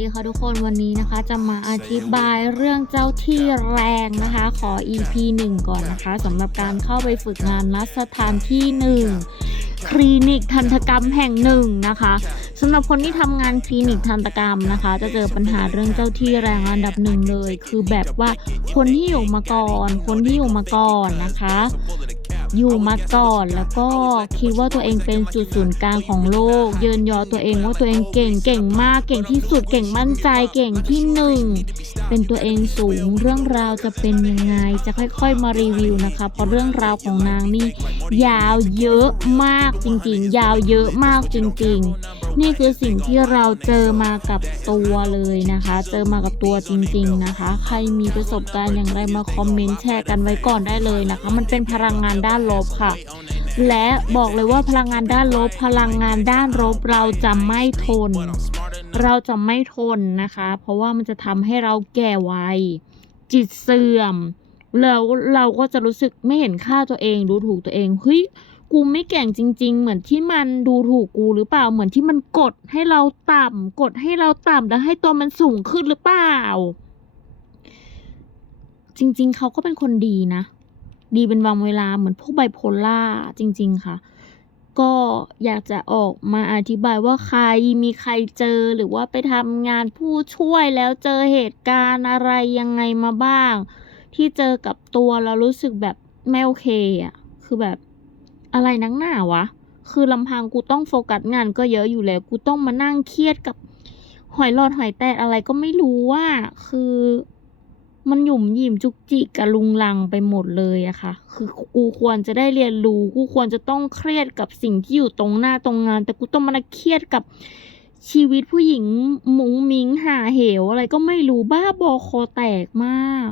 ดีค่ะทุกคนวันนี้นะคะ จะมาอธิบายเรื่องเจ้าที่แรงนะคะ ขอ EP 1 ก่อนนะคะสำหรับการเข้าไปฝึกงานณสถานที่หนึ่งคลินิกทันตกรรมแห่งหนึ่งนะคะสำหรับคนที่ทำงานคลินิกทันตกรรมนะคะ จะเจอปัญหาเรื่องเจ้าที่แรงอันดับหนึ่งเลย คือแบบว่าคนที่อยู่มาก่อน คนที่อยู่มาก่อนนะคะ อยู่มาก่อน แล้วก็คิดว่าตัวเองเป็นจุดศูนย์กลางของโลก เยินยอตัวเองว่าตัวเองเก่งเก่งมากเก่งที่สุดเก่งมั่นใจเก่งที่หนึ่งเป็นตัวเองสูงเรื่องราวจะเป็นยังไง จะค่อยๆมารีวิวนะคะเพราะเรื่องราวของนางนี่ยาวเยอะมากจริงๆ ยาวเยอะมากจริงๆ นี่คือสิ่งที่เราเจอมากับตัวเลยนะคะ เจอมากับตัวจริง ๆนะคะ ใครมีประสบการณ์อย่างไรมาคอมเมนต์แชร์กันไว้ก่อนได้เลยนะคะ มันเป็นพลังงานด้านลบค่ะ และบอกเลยว่าพลังงานด้านลบ พลังงานด้านลบเราจะไม่ทน เราจะไม่ทนนะคะ เพราะว่ามันจะทำให้เราแก่วัย จิตเสื่อมแล้วเราก็จะรู้สึกไม่เห็นค่าตัวเองดูถูกตัวเองเฮ้ย กูไม่เก่งจริง ๆ เหมือนที่มันดูถูกกูหรือเปล่าเหมือนที่มันกดให้เราต่ำกดให้เราต่ำแล้วให้ตัวมันสูงขึ้นหรือเปล่า จริง ๆเขาก็เป็นคนดีนะ ดีเป็นบางเวลาเหมือนพวกไบโพล่าจริง ๆ ค่ะ ก็อยากจะออกมาอธิบายว่าใครมีใครเจอหรือว่าไปทำงานผู้ช่วยแล้วเจอเหตุการณ์อะไรยังไงมาบ้าง ที่เจอกับตัวแล้วรู้สึกแบบไม่โอเคอะคือแบบ อะไรนักหนาวะ คือลำพังกูต้องโฟกัสงานก็เยอะอยู่แล้ว กูต้องมานั่งเครียดกับ หอยหลอดหอยแตกอะไรก็ไม่รู้ว่า คือ มันหยุ่มหยิมจุกจิกกะลุงลังไปหมดเลยอะค่ะ คือกูควรจะได้เรียนรู้ กูควรจะต้องเครียดกับสิ่งที่อยู่ตรงหน้าตรงงาน แต่กูต้องมานั่งเครียดกับชีวิตผู้หญิงมุงมิงหาเหวอะไรก็ไม่รู้บ้าบอคอแตกมาก